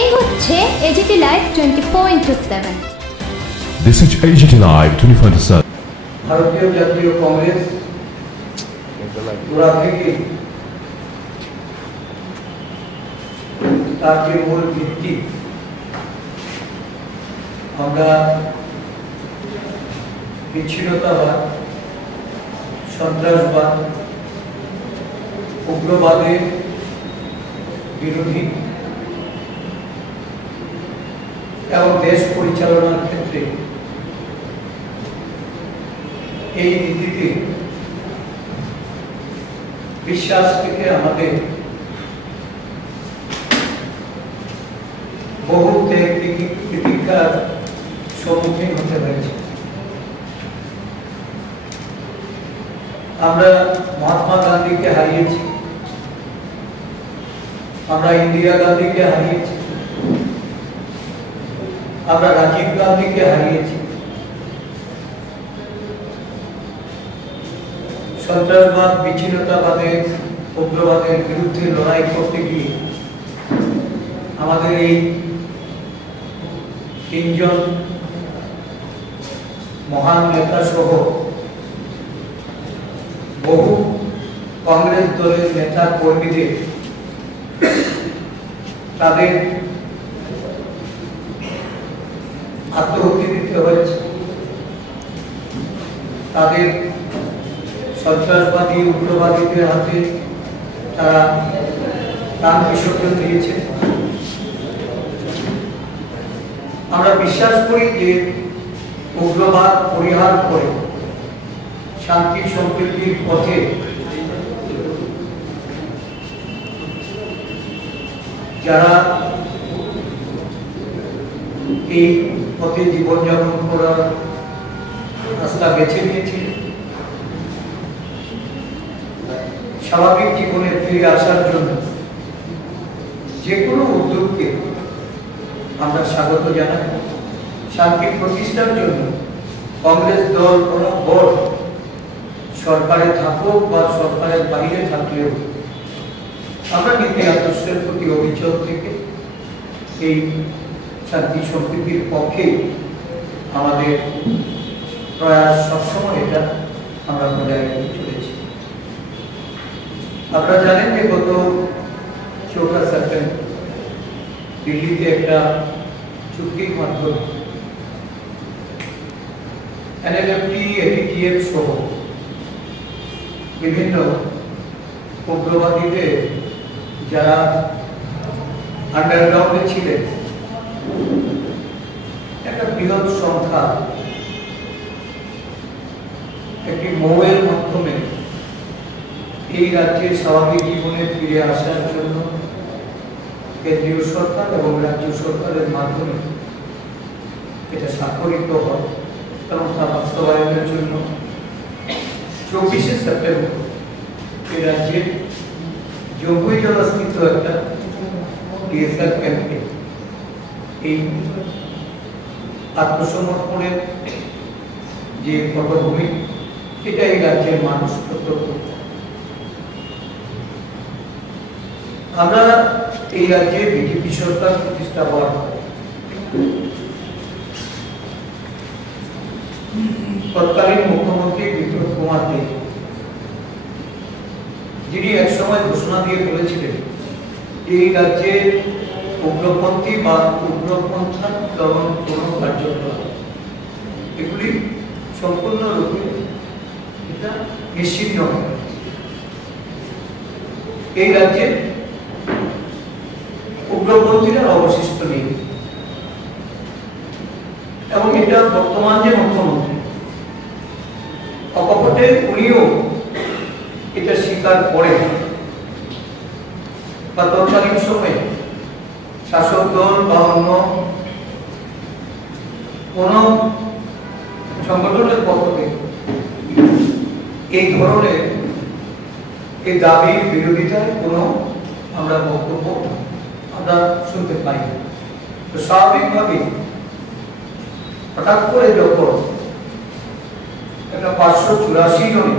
এই হচ্ছে AGT live 24/7। This is AGT Live 24/7. ভারতীয় জাতীয় কংগ্রেস গোড়া থেকে তার যে মূল ভিত্তি, আমরা বিচ্ছিন্নতাবাদ, সন্ত্রাসবাদ, উগ্রবাদের বিরোধী এবং দেশ পরিচালনার ক্ষেত্রে এই নীতিতে বিশ্বাস থেকে আমাদের বহু ত্যাগ প্রতীক্ষার সম্মুখীন হতে হয়েছে। আমরা মহাত্মা গান্ধীকে হারিয়েছি, আমরা ইন্দিরা গান্ধীকে হারিয়েছি, আমরা রাজীব গান্ধীকে হারিয়েছি। সন্ত্রাসবাদ, বিচ্ছিন্নতাবাদের, উগ্রবাদের বিরুদ্ধে লড়াই করতে গিয়ে আমাদের এই তিনজন মহান নেতা সহ বহু কংগ্রেস দলের নেতা কর্মীদের তাদের আত্মহত্যা দিতে হয়েছে, তাদের সন্ত্রাসবাদী উগ্রবাদীদের হাতে তারা প্রাণ বিসর্জন দিয়েছে। আমরা বিশ্বাস করি যে উগ্রবাদ পরিহার করে শান্তি সম্প্রীতির পথে যারা এই পথে জীবনযাপন করার রাস্তা বেছে নিয়েছিল, স্বাভাবিক জীবনে ফিরে আসার জন্য যে কোনো উদ্যোগকে আমরা স্বাগত জানাই। শান্তি প্রতিষ্ঠার জন্য কংগ্রেস দল কোনো ভোট সরকারে থাকুক বা সরকারের বাইরে থাকলেও আমরা নীতি আদর্শের প্রতি অবিচল থেকে এই শান্তি সম্প্রীতির পক্ষে আমাদের প্রয়াস সবসময় এটা আমরা বজায় রেখে চলেছি। আপনারা জানেন যে গত 4 সেপ্টেম্বর দিল্লিতে একটা চুক্তির মাধ্যমে NLFT, ATTF সহ বিভিন্ন উগ্রবাদীদের যারা আন্ডারগ্রাউন্ডে ছিলেন একটা বৃহৎ সংখ্যা একটি মৌয়ের মাধ্যমে এই রাজ্যের স্বাভাবিক জীবনে ফিরে আসার জন্য কেন্দ্রীয় সরকার এবং রাজ্য সরকারের মাধ্যমে এটা স্বাক্ষরিত হয় এবং তা বাস্তবায়নের জন্য 24 সেপ্টেম্বর এই রাজ্যের জম্মুই জেলাস্থিত একটা DSR ক্যাম্পে এই আত্মসমর্পণের যে পটভূমি, এটা এই রাজ্যের মানুষ প্রত্যক্ষ। আমরা এই রাজ্যে বিজেপি সরকার প্রতিষ্ঠা হওয়ার তৎকালীন মুখ্যমন্ত্রী বিপ্লব কুমার দেব, যিনি একসময় ঘোষণা দিয়ে বলেছিলেন এই রাজ্যে উগ্রপন্থী বা উগ্রপন্থা দমন কোন কার্যকলাপ এগুলি সম্পূর্ণরূপে এটা নিশ্চিহ্ন হবে। এই রাজ্যে উগ্রপন্থীরা অবশিষ্ট নেই এবং এটা বর্তমান যে মুখ্যমন্ত্রী অকপটে উনিও এটা স্বীকার করে বা তৎকালীন সময়ে শাসক দল বা অন্য কোন সংগঠনের পক্ষ থেকে এই ধরনের এই দাবির বিরোধিতায় কোনো আমরা বক্তব্য আমরা শুনতে পাই। তো স্বাভাবিকভাবে হঠাৎ করে যখন একটা 584 জনে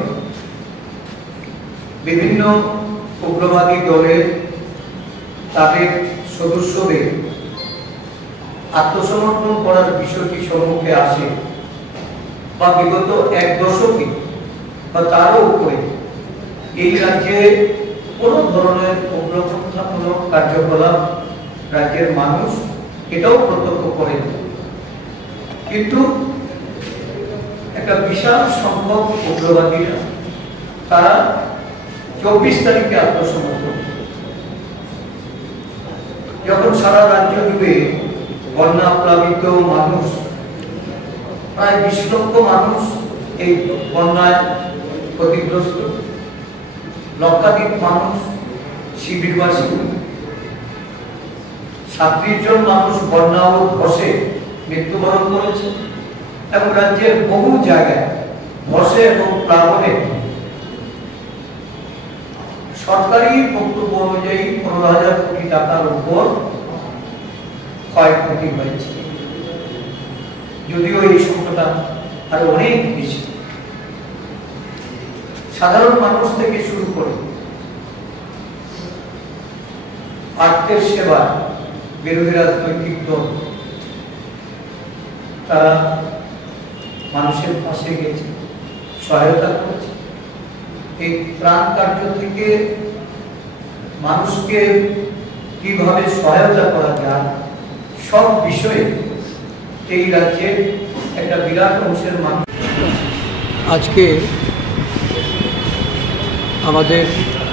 বিভিন্ন উগ্রবাদী দলের তাদের সদস্যদের আত্মসমর্পণ করার বিষয়টি সম্মুখে আসে বা বিগত এক দশকে বা তারও উপরে এই রাজ্যে কোন ধরনের উগ্রপন্থামূলক কার্যকলাপ রাজ্যের মানুষ এটাও প্রত্যক্ষ করে, কিন্তু একটা বিশাল সংখ্যক উগ্রবাদীরা তারা 24 তারিখে আত্মসমর্পণ, যখন সারা রাজ্য জুড়ে বন্যা প্লাবিত মানুষ, প্রায় 20 লক্ষ মানুষ এই বন্যায় ক্ষতিগ্রস্ত, লক্ষাধিক মানুষ শিবিরবাসী, 37 জন মানুষ বন্যা ও ধসে মৃত্যুবরণ করেছে এবং রাজ্যের বহু জায়গায় ধসে এবং প্লাবনে সরকারি বক্তব্য অনুযায়ী 15,000 কোটি টাকার উপর ক্ষয়ক্ষতি হয়েছে, যদিও এই সংখ্যাটা আরো অনেক বেশি। সাধারণ মানুষ থেকে শুরু করে আর্থের সেবা, বিরোধী রাজনৈতিক দল তারা মানুষের পাশে গেছে, সহায়তা করেছে। এই ত্রাণ কার্য থেকে মানুষকে কিভাবে সহায়তা করা যায় সব বিষয়ে এই রাজ্যের একটা বিরাট অংশের মানুষ। আজকে আমাদের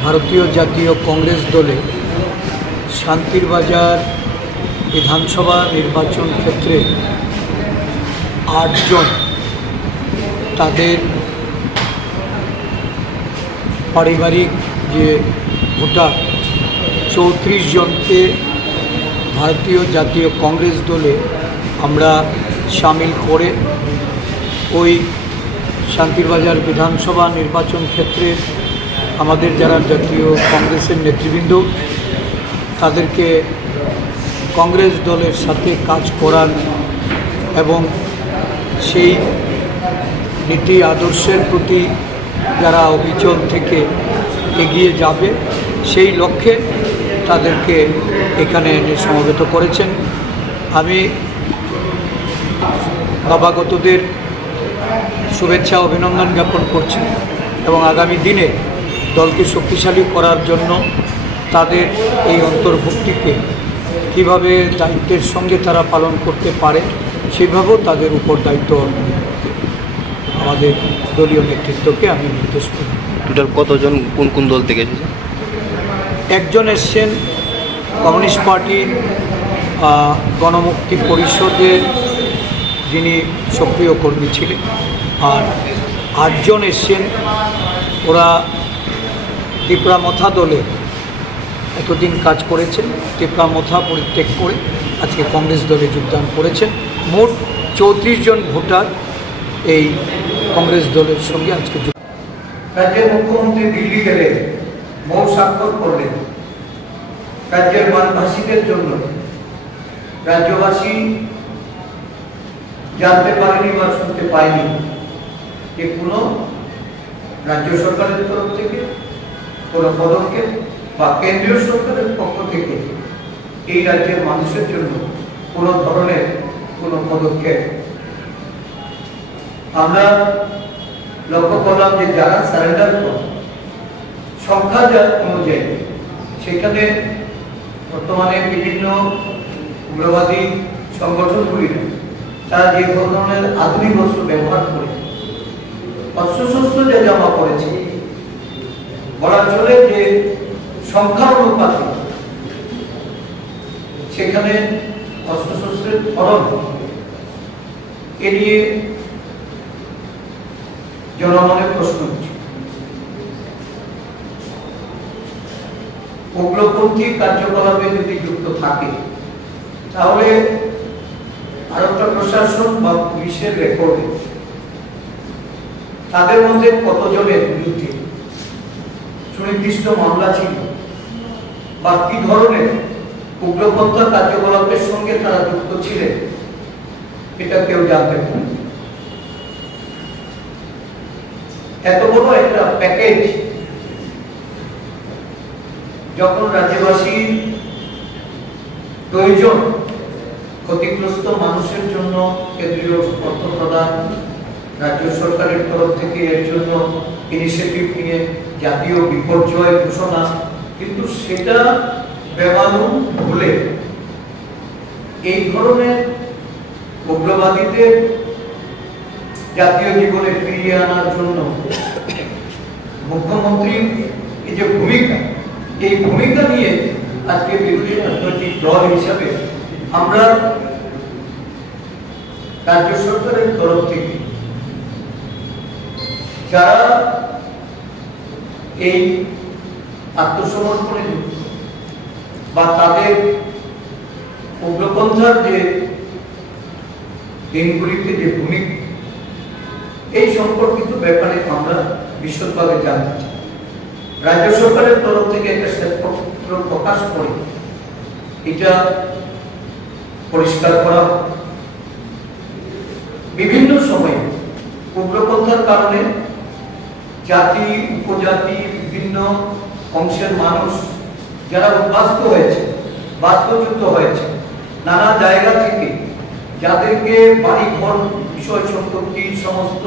ভারতীয় জাতীয় কংগ্রেস দলে শান্তিরবাজার বিধানসভা নির্বাচন ক্ষেত্রে 8 জন তাদের পারিবারিক যে ভোটার 34 জনকে ভারতীয় জাতীয় কংগ্রেস দলে আমরা সামিল করে ওই শান্তিরবাজার বিধানসভা নির্বাচন ক্ষেত্রে আমাদের যারা জাতীয় কংগ্রেসের নেতৃবৃন্দ তাদেরকে কংগ্রেস দলের সাথে কাজ করার এবং সেই নীতি আদর্শের প্রতি যারা অবিচল থেকে এগিয়ে যাবে সেই লক্ষ্যে তাদেরকে এখানে এনে সমবেত করেছেন। আমি নবাগতদের শুভেচ্ছা অভিনন্দন জ্ঞাপন করছি এবং আগামী দিনে দলকে শক্তিশালী করার জন্য তাদের এই অন্তর্ভুক্তিকে কিভাবে দায়িত্বের সঙ্গে তারা পালন করতে পারে সেভাবেও তাদের উপর দায়িত্ব আমাদের দলীয় নেতৃত্বকে আমি নির্দেশ করি। টোটাল কতজন কোন কোন দল থেকে এসেছে? একজন এসছেন কমিউনিস্ট পার্টির গণমুক্তি পরিষদের যিনি সক্রিয় কর্মী ছিলেন, আর 8 জন এসছেন ওরা টিপরামথা দলে এতদিন কাজ করেছেন, টিপরামথা পরিত্যাগ করে আজকে কংগ্রেস দলে যোগদান করেছেন। মোট 34 জন ভোটার এই কংগ্রেস দলের সঙ্গে আজকে যুক্ত। রাজ্যের মুখ্যমন্ত্রী দিল্লি গেলেন, মৌ স্বাক্ষর করলেন রাজ্যের বানভাসীদের জন্য। রাজ্যবাসী জানতে পারেনি বা শুনতে পায়নি যে কোনো রাজ্য সরকারের তরফ থেকে কোনো পদক্ষেপ বা কেন্দ্রীয় সরকারের পক্ষ থেকে এই রাজ্যের মানুষের জন্য কোনো ধরনের কোনো পদক্ষেপ। আমরা লক্ষ্য করলাম যে যারা সারেন্ডার করে সংখ্যা যার অনুযায়ী সেখানে বর্তমানে বিভিন্ন উগ্রবাদী সংগঠনগুলি তারা যে ধরনের আধুনিক অস্ত্র ব্যবহার করে অস্ত্রশস্ত্র যে জমা করেছে, বলা চলে যে সংখ্যা অনুপাতে সেখানে অস্ত্রশস্ত্রের ধরন এ নিয়ে জনমনে প্রশ্ন উঠছে। উগ্রপন্থী কার্যকলাপে যদি যুক্ত থাকে তাহলে আরেকটা প্রশাসন বা পুলিশের রেকর্ডে তাদের মধ্যে কতজনের বিরুদ্ধে সুনির্দিষ্ট মামলা ছিল বা কি ধরনের উগ্রপন্থা কার্যকলাপের সঙ্গে তারা যুক্ত ছিলেন এটা কেউ জানতে পারে। এত বড় একটা প্যাকেজ যখন রাজ্যবাসীর প্রয়োজন ক্ষতিগ্রস্ত মানুষের জন্য কেন্দ্রীয় অর্থ প্রদান, রাজ্য সরকারের তরফ থেকে এর জন্য ইনিশিয়েটিভ নিয়ে জাতীয় বিপর্যয় ঘোষণা, কিন্তু সেটা বেমালুম ভুলে এই ধরনের উগ্রবাদীদের জাতীয় জীবনে ফিরিয়ে আনার জন্য মুখ্যমন্ত্রীর এই যে ভূমিকা, এই ভূমিকা নিয়ে আজকে বিরোধী রাজনৈতিক দল হিসাবে আমরা রাজ্য সরকারের তরফ থেকে যারা এই আত্মসমর্পণে যুক্ত বা তাদের উগ্রপন্থার যে দিনগুলিতে যে ভূমিকা, এই সম্পর্কিত ব্যাপারে আমরা বিশদভাবে জানতে চাই। রাজ্য সরকারের তরফ থেকে একটা শ্বেতপত্র প্রকাশ করে এটা পরিষ্কার করা, বিভিন্ন সময়ে উগ্রপন্থার কারণে জাতি উপজাতি বিভিন্ন অংশের মানুষ যারা উদ্বাস্ত হয়েছে, বাস্তুচ্যুত হয়েছে, নানা জায়গা থেকে যাদেরকে বাড়ি ঘর বিষয় সম্পত্তি সমস্ত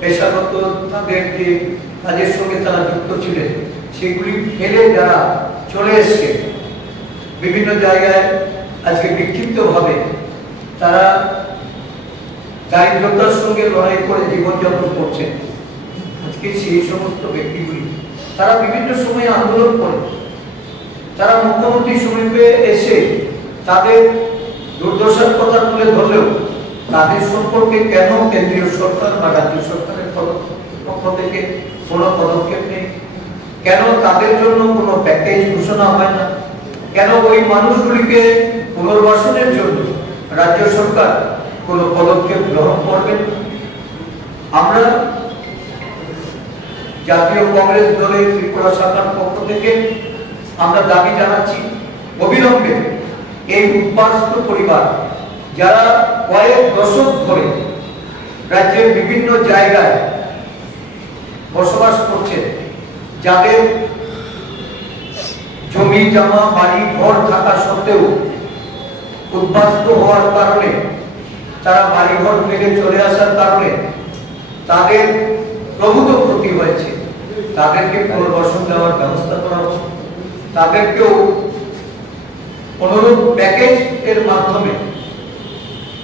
পেশাগত তাদের যে কাজের সঙ্গে তারা যুক্ত ছিলেন সেগুলি ফেলে যারা চলে এসছে বিভিন্ন জায়গায়, আজকে বিক্ষিপ্তভাবে তারা দারিদ্রতার সঙ্গে লড়াই করে জীবনযাপন করছেন। আজকে সেই সমস্ত ব্যক্তিগুলি তারা বিভিন্ন সময়ে আন্দোলন করে, তারা মুখ্যমন্ত্রী সমীপে এসে তাদের দুর্দশার কথা তুলে ধরলেও তাদের সম্পর্কে কেন কেন্দ্রীয় সরকার বা রাজ্য সরকারের পক্ষ থেকে কোনো পদক্ষেপ নেই, কেন তাদের জন্য কোনো প্যাকেজ ঘোষণা হয় না, কেন ওই মানুষগুলিকে পুনর্বাসনের জন্য রাজ্য সরকার কোনো পদক্ষেপ গ্রহণ করবেন। আমরা জাতীয় কংগ্রেস দলের ত্রিপুরা শাখার পক্ষ থেকে আমরা দাবি জানাচ্ছি অবিলম্বে এই উদ্বাস্ত পরিবার যারা কয়েক দশক ধরে রাজ্যের বিভিন্ন জায়গায় বসবাস করছে, যাদের জমি জমা বাড়ি ঘর থাকা সত্ত্বেও উদ্বাস্ত হওয়ার কারণে, তারা বাড়ি ঘর ফেলে চলে আসার কারণে তাদের প্রভূত ক্ষতি হয়েছে, তাদেরকে পুনর্বাসন দেওয়ার ব্যবস্থা করা হোক, তাদেরকেও অনুরূপ প্যাকেজ এর মাধ্যমে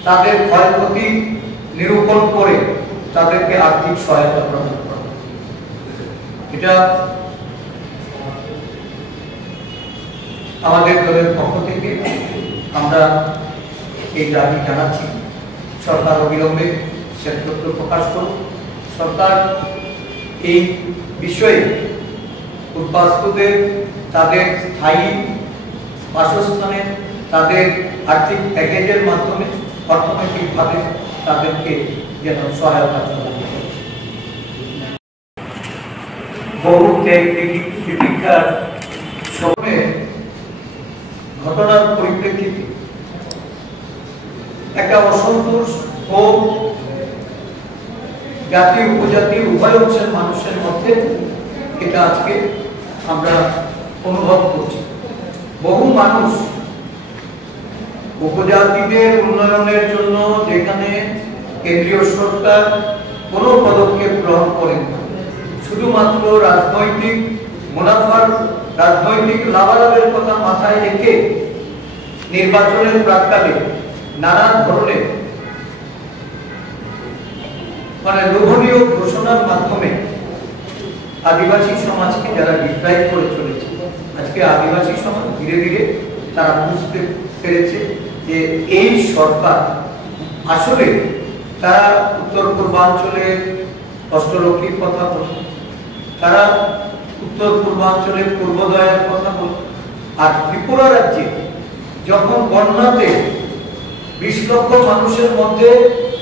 তাদের ক্ষয়ক্ষতি নিরূপণ করে তাদেরকে আর্থিক সহায়তা প্রদান করা। এটা আমাদের দলের পক্ষ থেকে আমরা এই দাবি জানাচ্ছি। সরকার অবিলম্বে শ্বেতপত্র প্রকাশ করুন। সরকার এই বিষয়ে উদ্বাস্তুদের তাদের স্থায়ী বাসস্থানে তাদের আর্থিক প্যাকেজের মাধ্যমে অর্থনৈতিকভাবে তাদেরকে যেন সহায়তা প্রদান করে। বহু প্রতীক্ষার সময়ে ঘটনার পরিপ্রেক্ষিতে একটা অসন্তোষ ও জাতি উপজাতি উভয় অংশের মানুষের মধ্যে এটা আজকে আমরা অনুভব করছি। বহু মানুষ উপজাতিদের উন্নয়নের জন্য যেখানে কেন্দ্রীয় সরকার কোনো পদক্ষেপ গ্রহণ করেন না, শুধুমাত্র রাজনৈতিক মুনাফার রাজনৈতিক লাভালাভের কথা মাথায় রেখে নির্বাচনের প্রাক্কালে নানা ধরনের লোভনীয় ঘোষণার মাধ্যমে আদিবাসী সমাজকে যারা ডিপ্রাইভ করে চলেছে, আজকে আদিবাসী সমাজ ধীরে ধীরে তারা বুঝতে পেরেছে যে এই সরকার আসলে তারা উত্তর পূর্বাঞ্চলের অষ্টলক্ষ্মীর কথা বলে, তারা উত্তর পূর্বাঞ্চলের পূর্বোদয়ের কথা বলে, আর ত্রিপুরা রাজ্যে যখন বন্যাতে 20 লক্ষ মানুষের মধ্যে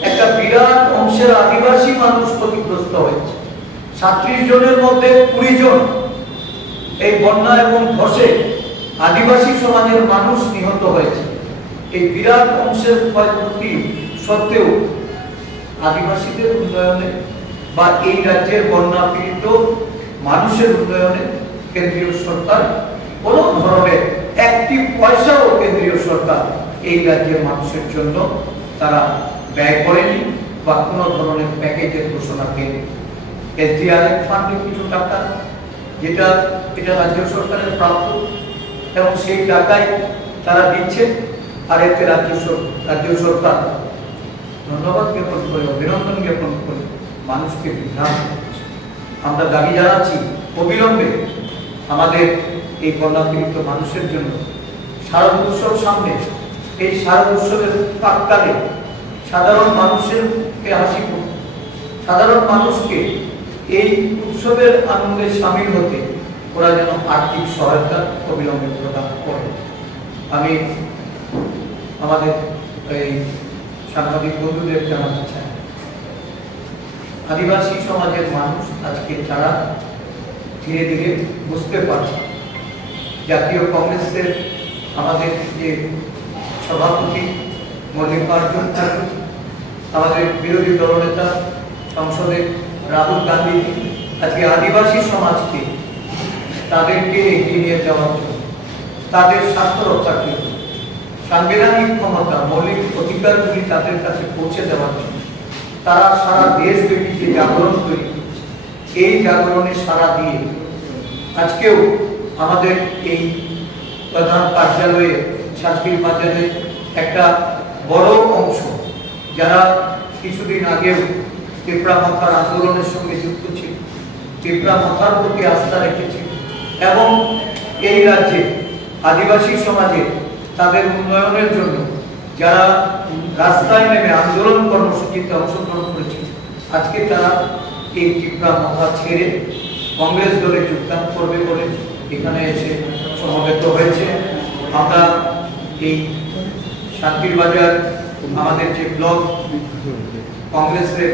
একটা বিরাট অংশের আদিবাসী মানুষ ক্ষতিগ্রস্ত হয়েছে, 37 জনের মধ্যে 20 জন এই বন্যা এবং ধসে আদিবাসী সমাজের মানুষ নিহত হয়েছে। এই বিরাট অংশের ক্ষয়ক্ষতি সত্ত্বেও আদিবাসীদের উন্নয়নে বা এই রাজ্যের বন্যা পীড়িত মানুষের উন্নয়নে কেন্দ্রীয় সরকার কোনো ধরনের একটি পয়সাও কেন্দ্রীয় সরকার এই রাজ্যের মানুষের জন্য তারা ব্যয় করেনি বা কোনো ধরনের প্যাকেজের ঘোষণা করেনি। SDRF ফান্ডে কিছু টাকা যেটা রাজ্য সরকারের প্রাপ্য এবং সেই টাকাই তারা দিচ্ছে, আর এতে রাজ্য সরকার ধন্যবাদ জ্ঞাপন করে, অভিনন্দন জ্ঞাপন করে মানুষকে বিভ্রান্ত করছে। আমরা দাবি জানাচ্ছি অবিলম্বে আমাদের এই বন্যাপীড়িত মানুষের জন্য শারদ উৎসব সামনে, এই শারদ উৎসবের প্রাক্কালে সাধারণ মানুষেরকে হাসি, সাধারণ মানুষকে এই উৎসবের আনন্দে সামিল হতে ওরা যেন আর্থিক সহায়তা অবিলম্বে প্রদান করে। আমি আমাদের এই সাংবাদিক বন্ধুদের জানাতে চাই, আদিবাসী সমাজের মানুষ আজকে তারা ধীরে ধীরে বুঝতে পারছে। জাতীয় কংগ্রেসের আমাদের যে সভাপতি মল্লিকার্জুন খাড়গে, আমাদের বিরোধী দলনেতা সংসদে রাহুল গান্ধী আজকে আদিবাসী সমাজকে তাদেরকে এগিয়ে নিয়ে যাওয়ার জন্য, তাদের স্বার্থ রক্ষার জন্য, সাংবিধানিক ক্ষমতা, মৌলিক অধিকারগুলি তাদের কাছে পৌঁছে দেওয়ার জন্য তারা সারা দেশব্যাপী যে জাগরণ তৈরি করছে, এই জাগরণে সারা দিয়ে আজকেও আমাদের এই প্রধান কার্যালয়ে শান্তির বাজারে একটা বড় অংশ যারা কিছুদিন আগেও পিঁপড়া মাথার আন্দোলনের সঙ্গে যুক্ত ছিল, পিঁপড়া মাথার প্রতি আস্থা রেখেছিল এবং এই রাজ্যে আদিবাসী সমাজে তাদের উন্নয়নের জন্য যারা রাস্তায় নেমে আন্দোলন কর্মসূচিতে অংশগ্রহণ করেছিল, আজকে তারা এই পিঁপড়া মাথা ছেড়ে কংগ্রেস দলে যোগদান করবে বলে এখানে এসে সমবেত হয়েছে। আমরা এই শান্তির বাজার আমাদের যে ব্লক কংগ্রেসের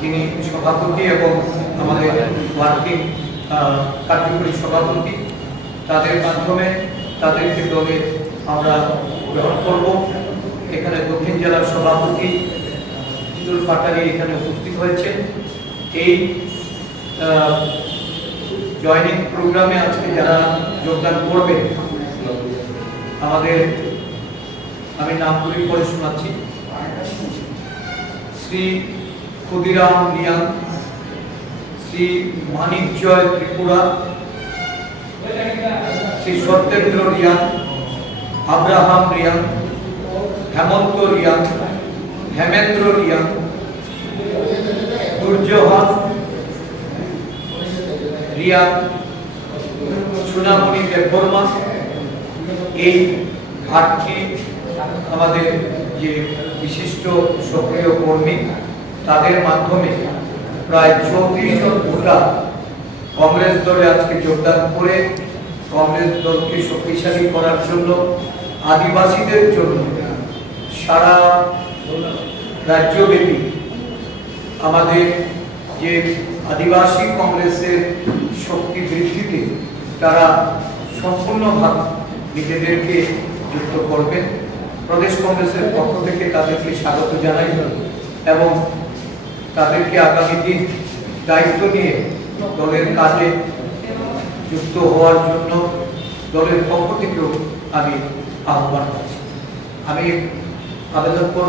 যিনি সভাপতি এবং আমাদের ওয়ার্কিং কার্যকরী সভাপতি, তাদের মাধ্যমে তাদেরকে দলে আমরা গ্রহণ করব। এখানে দক্ষিণ জেলার সভাপতি ইন্দুল পাটারি এখানে উপস্থিত হয়েছে। এই জয়নিং প্রোগ্রামে আজকে যারা যোগদান করবে আমাদের, আমি নামগুলি পরে শোনাচ্ছি, শ্রী ক্ষুদিরাম রিয়াং, শ্রী মানিক জয় ত্রিপুরা, শ্রী সত্যেন্দ্র রিয়াং, আব্রাহাম রিয়াং, হেমন্ত রিয়াং, হেমেন্দ্র রিয়াং, দুর্যোধন রিয়াং, সুনামণি দেববর্মা, এই 8টি আমাদের যে বিশিষ্ট সক্রিয় কর্মী, তাদের মাধ্যমে প্রায় 34 জন ভোটার কংগ্রেস দলে আজকে যোগদান করে কংগ্রেস দলকে শক্তিশালী করার জন্য, আদিবাসীদের জন্য সারা রাজ্যব্যাপী আমাদের যে আদিবাসী কংগ্রেসের শক্তি বৃদ্ধিতে তারা সম্পূর্ণভাবে নিজেদেরকে যুক্ত করবেন। প্রদেশ কংগ্রেসের পক্ষ থেকে তাদেরকে স্বাগত জানাই এবং তাদেরকে আগামী দিন দায়িত্ব নিয়ে দলের কাজে যুক্ত হওয়ার জন্য দলের পক্ষ থেকেও আমি আহ্বান করছি। আমি আবেদন করব